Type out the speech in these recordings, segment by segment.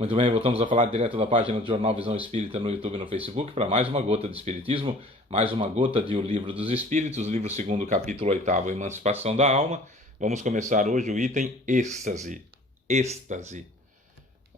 Muito bem, voltamos a falar direto da página do Jornal Visão Espírita no YouTube e no Facebook para mais uma gota de Espiritismo, mais uma gota de O Livro dos Espíritos, livro 2º, capítulo 8º, Emancipação da Alma. Vamos começar hoje o item êxtase. Êxtase,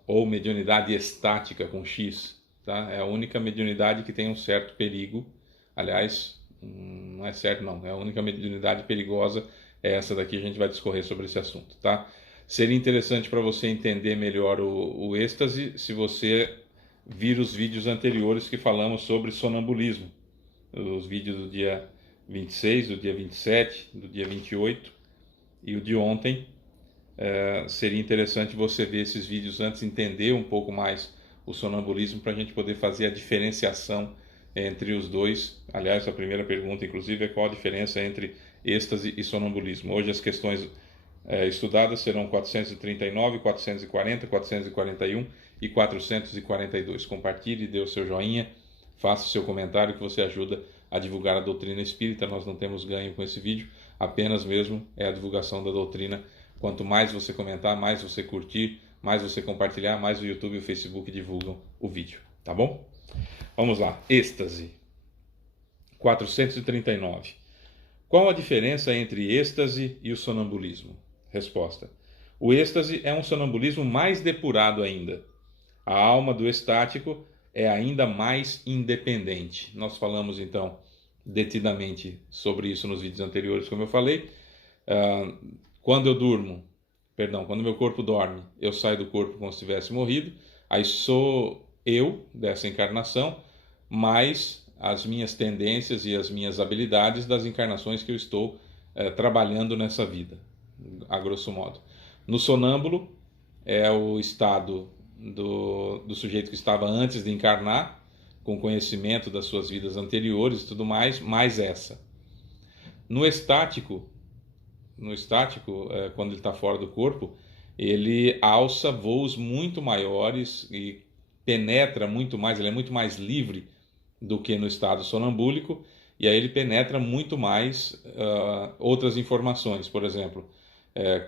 ou mediunidade estática com X. Tá? É a única mediunidade que tem um certo perigo. Aliás, não é certo não, é a única mediunidade perigosa, é essa daqui, a gente vai discorrer sobre esse assunto, tá? Seria interessante para você entender melhor o êxtase se você vir os vídeos anteriores que falamos sobre sonambulismo. Os vídeos do dia 26, do dia 27, do dia 28 e o de ontem. Seria interessante você ver esses vídeos antes, entender um pouco mais o sonambulismo para a gente poder fazer a diferenciação entre os dois. Aliás, a primeira pergunta, inclusive, é qual a diferença entre êxtase e sonambulismo. Hoje as questões estudadas serão 439, 440, 441 e 442. Compartilhe, dê o seu joinha, faça o seu comentário que você ajuda a divulgar a doutrina espírita. Nós não temos ganho com esse vídeo, apenas mesmo é a divulgação da doutrina. Quanto mais você comentar, mais você curtir, mais você compartilhar, mais o YouTube e o Facebook divulgam o vídeo, tá bom? Vamos lá, êxtase. 439. Qual a diferença entre êxtase e o sonambulismo? Resposta. O êxtase é um sonambulismo mais depurado ainda. A alma do estático é ainda mais independente. Nós falamos então detidamente sobre isso nos vídeos anteriores, como eu falei. Quando meu corpo dorme, eu saio do corpo como se tivesse morrido. Aí sou eu dessa encarnação, mais as minhas tendências e as minhas habilidades das encarnações que eu estou trabalhando nessa vida, a grosso modo. No sonâmbulo é o estado do sujeito que estava antes de encarnar, com conhecimento das suas vidas anteriores e tudo mais essa. No estático, quando ele está fora do corpo, ele alça voos muito maiores e penetra muito mais, ele é muito mais livre do que no estado sonambúlico, e aí ele penetra muito mais outras informações, por exemplo,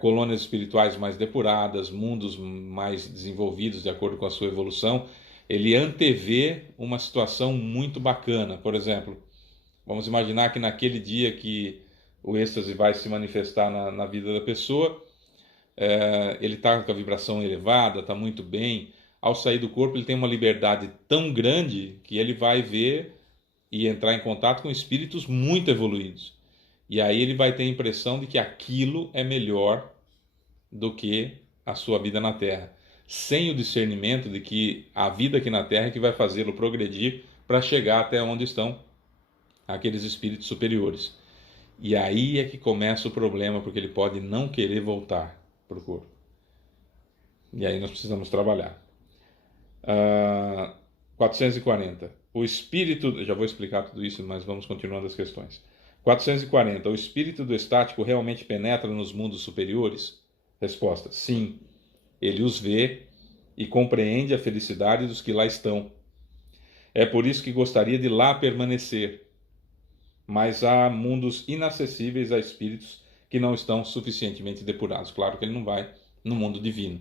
colônias espirituais mais depuradas, mundos mais desenvolvidos de acordo com a sua evolução. Ele antevê uma situação muito bacana. Por exemplo, vamos imaginar que naquele dia que o êxtase vai se manifestar na vida da pessoa, ele está com a vibração elevada, está muito bem. Ao sair do corpo, ele tem uma liberdade tão grande que ele vai ver e entrar em contato com espíritos muito evoluídos. E aí ele vai ter a impressão de que aquilo é melhor do que a sua vida na Terra, sem o discernimento de que a vida aqui na Terra é que vai fazê-lo progredir para chegar até onde estão aqueles espíritos superiores. E aí é que começa o problema, porque ele pode não querer voltar para o corpo. E aí nós precisamos trabalhar. 440. O espírito... Já vou explicar tudo isso, mas vamos continuando as questões. 440. O espírito do estático realmente penetra nos mundos superiores? Resposta. Sim. Ele os vê e compreende a felicidade dos que lá estão. É por isso que gostaria de lá permanecer. Mas há mundos inacessíveis a espíritos que não estão suficientemente depurados. Claro que ele não vai no mundo divino,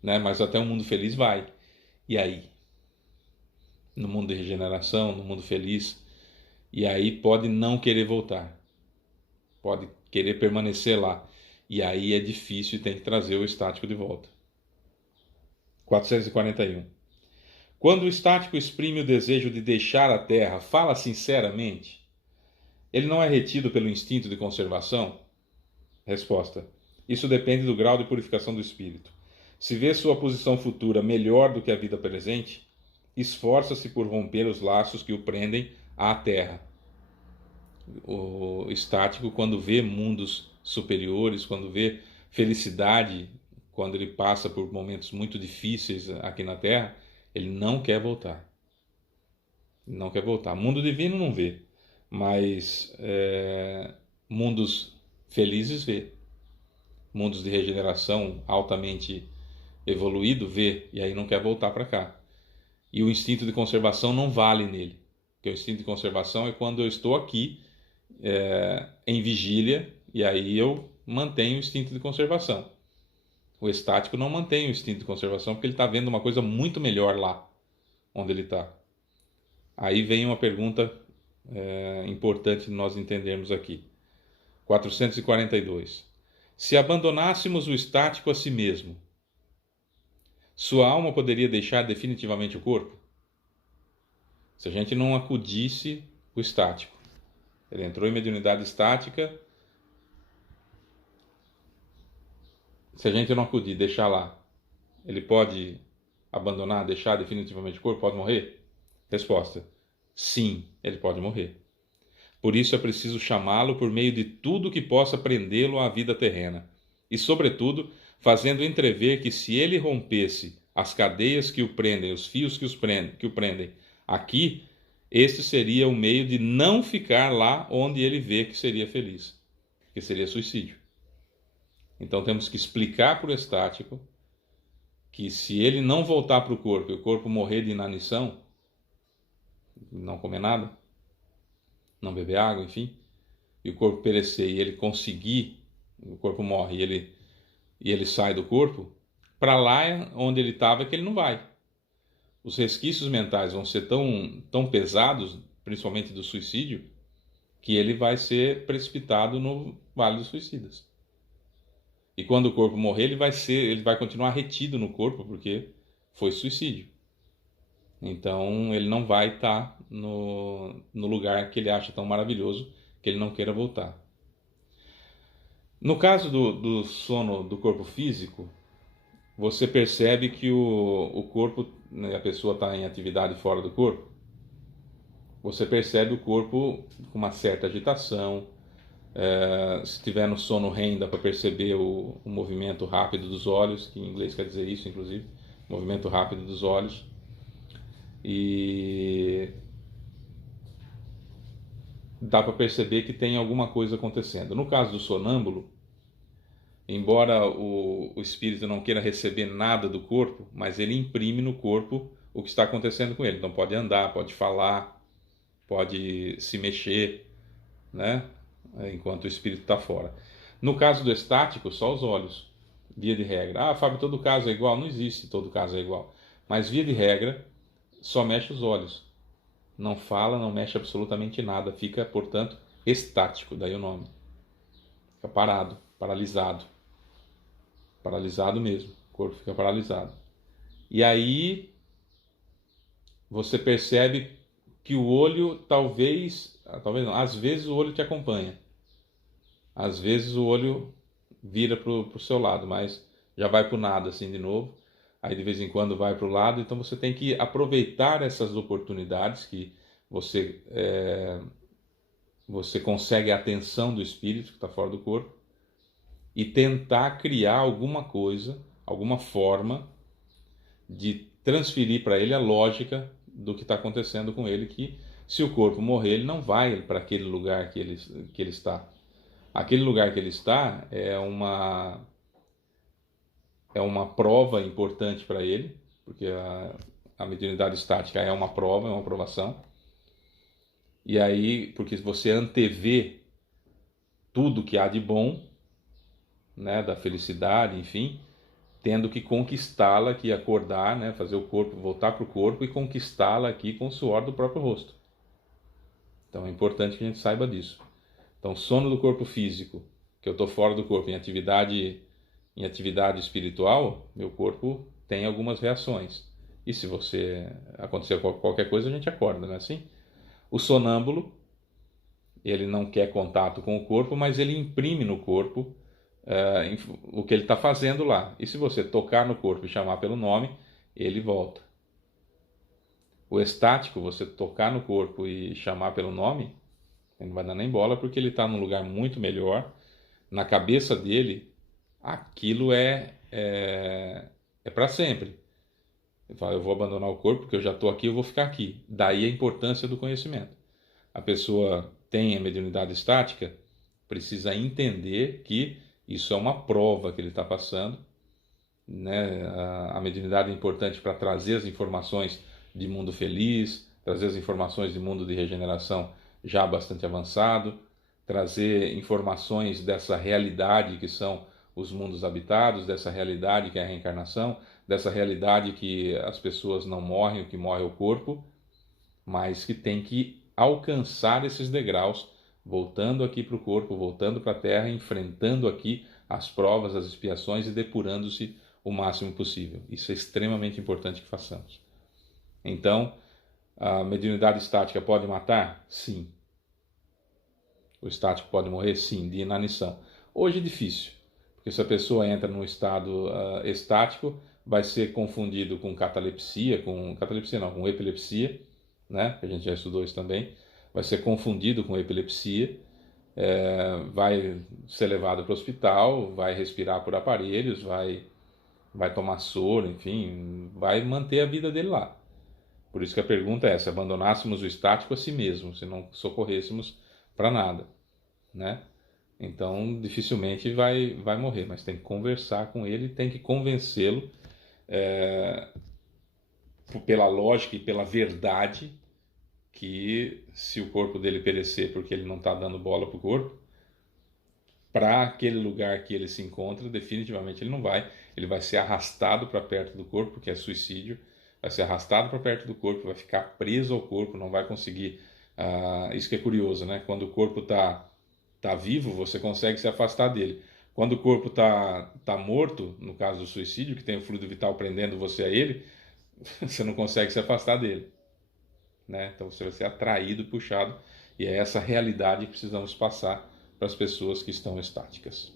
né? Mas até o mundo feliz vai. E aí? No mundo de regeneração, no mundo feliz. E aí pode não querer voltar. Pode querer permanecer lá. E aí é difícil e tem que trazer o estático de volta. 441. Quando o estático exprime o desejo de deixar a Terra, fala sinceramente? Ele não é retido pelo instinto de conservação? Resposta. Isso depende do grau de purificação do espírito. Se vê sua posição futura melhor do que a vida presente, esforça-se por romper os laços que o prendem à Terra. O estático, quando vê mundos superiores, quando vê felicidade, quando ele passa por momentos muito difíceis aqui na Terra, ele não quer voltar. Não quer voltar. Mundo divino não vê, mas mundos felizes vê. Mundos de regeneração altamente evoluído vê, e aí não quer voltar para cá. E o instinto de conservação não vale nele, porque o instinto de conservação é quando eu estou aqui em vigília, e aí eu mantenho o instinto de conservação. O estático não mantém o instinto de conservação porque ele está vendo uma coisa muito melhor lá onde ele está. Aí vem uma pergunta importante de nós entendermos aqui. 442. Se abandonássemos o estático a si mesmo, sua alma poderia deixar definitivamente o corpo? Se a gente não acudisse o estático, ele entrou em mediunidade estática, se a gente não acudir, deixar lá, ele pode abandonar, deixar definitivamente o corpo? Pode morrer? Resposta: sim, ele pode morrer. Por isso é preciso chamá-lo por meio de tudo que possa prendê-lo à vida terrena. E, sobretudo, fazendo entrever que se ele rompesse as cadeias que o prendem, os fios que o prendem aqui, este seria o meio de não ficar lá onde ele vê que seria feliz, que seria suicídio. Então temos que explicar para o estático que se ele não voltar para o corpo e o corpo morrer de inanição, não comer nada, não beber água, enfim, e o corpo perecer e ele conseguir, o corpo morre e ele sai do corpo, para lá onde ele estava é que ele não vai. Os resquícios mentais vão ser tão pesados, principalmente do suicídio, que ele vai ser precipitado no Vale dos Suicidas. E quando o corpo morrer, ele vai continuar retido no corpo, porque foi suicídio. Então ele não vai estar no lugar que ele acha tão maravilhoso, que ele não queira voltar. No caso do sono do corpo físico, você percebe que o corpo, né, a pessoa está em atividade fora do corpo, você percebe o corpo com uma certa agitação. Se tiver no sono REM, dá para perceber o movimento rápido dos olhos, que em inglês quer dizer isso, inclusive, movimento rápido dos olhos. E dá para perceber que tem alguma coisa acontecendo. No caso do sonâmbulo, embora o espírito não queira receber nada do corpo, mas ele imprime no corpo o que está acontecendo com ele. Então pode andar, pode falar, pode se mexer, né? Enquanto o espírito está fora. No caso do estático, só os olhos, via de regra. Ah, Fábio, todo caso é igual? Não existe todo caso é igual. Mas via de regra, só mexe os olhos. Não fala, não mexe absolutamente nada. Fica, portanto, estático, daí o nome. Fica parado, paralisado. Paralisado mesmo. O corpo fica paralisado. E aí você percebe que o olho talvez não, às vezes o olho te acompanha. Às vezes o olho vira para o seu lado, mas já vai para o nada assim de novo. Aí de vez em quando vai para o lado, então você tem que aproveitar essas oportunidades que você consegue a atenção do espírito que está fora do corpo e tentar criar alguma coisa, alguma forma de transferir para ele a lógica do que está acontecendo com ele, que se o corpo morrer, ele não vai para aquele lugar que ele está. Aquele lugar que ele está é uma prova importante para ele, porque a mediunidade estática é uma prova, é uma provação. E aí, porque você antevê tudo que há de bom, né, da felicidade, enfim, tendo que conquistá-la aqui, acordar, né, fazer o corpo voltar para o corpo e conquistá-la aqui com o suor do próprio rosto. Então é importante que a gente saiba disso. Então, sono do corpo físico, que eu estou fora do corpo, em atividade espiritual, meu corpo tem algumas reações. E se acontecer qualquer coisa, a gente acorda, não é assim? O sonâmbulo, ele não quer contato com o corpo, mas ele imprime no corpo o que ele está fazendo lá. E se você tocar no corpo e chamar pelo nome, ele volta. O estático, você tocar no corpo e chamar pelo nome, ele não vai dar nem bola, porque ele está num lugar muito melhor. Na cabeça dele, aquilo é para sempre. Ele fala, eu vou abandonar o corpo porque eu já estou aqui, eu vou ficar aqui. Daí a importância do conhecimento. A pessoa tem a mediunidade estática, precisa entender que isso é uma prova que ele está passando, né? A mediunidade é importante para trazer as informações de mundo feliz, trazer as informações de mundo de regeneração já bastante avançado, trazer informações dessa realidade que são os mundos habitados, dessa realidade que é a reencarnação, dessa realidade que as pessoas não morrem, o que morre é o corpo, mas que tem que alcançar esses degraus, voltando aqui para o corpo, voltando para a Terra, enfrentando aqui as provas, as expiações e depurando-se o máximo possível. Isso é extremamente importante que façamos. Então, a mediunidade estática pode matar? Sim. O estático pode morrer? Sim, de inanição. Hoje é difícil, porque se a pessoa entra num estado estático, vai ser confundido com catalepsia, com epilepsia, né? A gente já estudou isso também. Vai ser confundido com epilepsia, vai ser levado para o hospital, vai respirar por aparelhos, vai tomar soro, enfim, vai manter a vida dele lá. Por isso que a pergunta é: se abandonássemos o estático a si mesmo, se não socorrêssemos para nada, né? Então, dificilmente vai morrer, mas tem que conversar com ele, tem que convencê-lo pela lógica e pela verdade que se o corpo dele perecer porque ele não está dando bola para o corpo, para aquele lugar que ele se encontra, definitivamente ele não vai. Ele vai ser arrastado para perto do corpo, que é suicídio, vai ser arrastado para perto do corpo, vai ficar preso ao corpo, não vai conseguir. Isso que é curioso, né? Quando o corpo tá vivo, você consegue se afastar dele. Quando o corpo tá morto, no caso do suicídio, que tem o fluido vital prendendo você a ele, você não consegue se afastar dele, né? Então você vai ser atraído, puxado, e é essa realidade que precisamos passar para as pessoas que estão estáticas.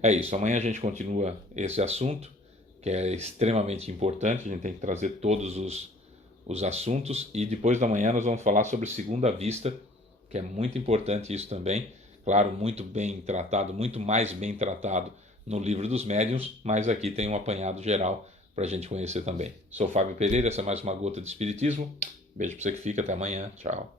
É isso, amanhã a gente continua esse assunto, que é extremamente importante, a gente tem que trazer todos os assuntos, e depois da manhã nós vamos falar sobre segunda vista, que é muito importante isso também, claro, muito bem tratado, muito mais bem tratado no Livro dos Médiuns, mas aqui tem um apanhado geral para a gente conhecer também. Sou Fábio Pereira, essa é mais uma Gota de Espiritismo. Beijo para você que fica, até amanhã, tchau.